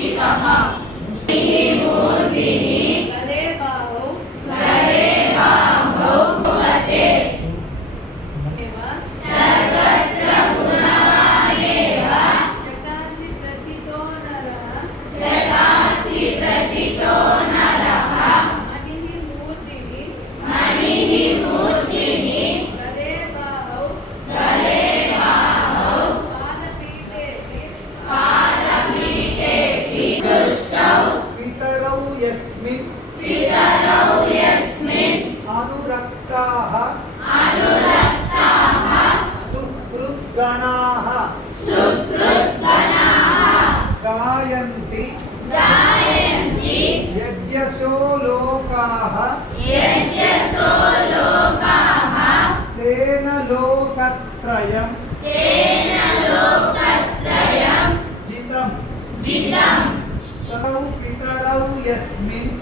वार्षिकः मूर्तिनि गले बाहौ भवते सर्वत्र गुणवानेव चकासि प्रतितो नरः मणिः मूर्तिनि गले बाहौ पादपीठेऽपि दृष्टौ पितरौ यस्मिन् अनुरक्ताः सुकृद्गणाः गायन्ति यज्ञसो लोकाः तेन लोकत्रयं जितम् सौ पितरौ यस्मिन्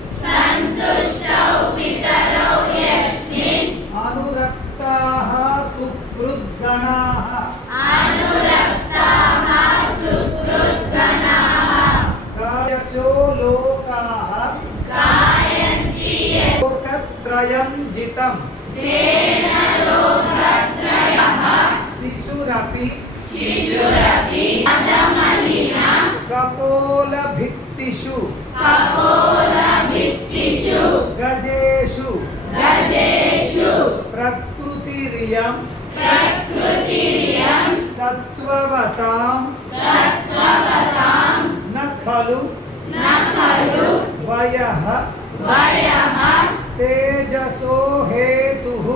अनुरक्ताः सुकृद्गणाः गायसो लोकाः लोकत्रयं जितम् शिशुरपि कपोलभित्तिषु गजेषु प्रकृतिरियं सत्त्ववतां न खलु वयः तेजसो हेतुः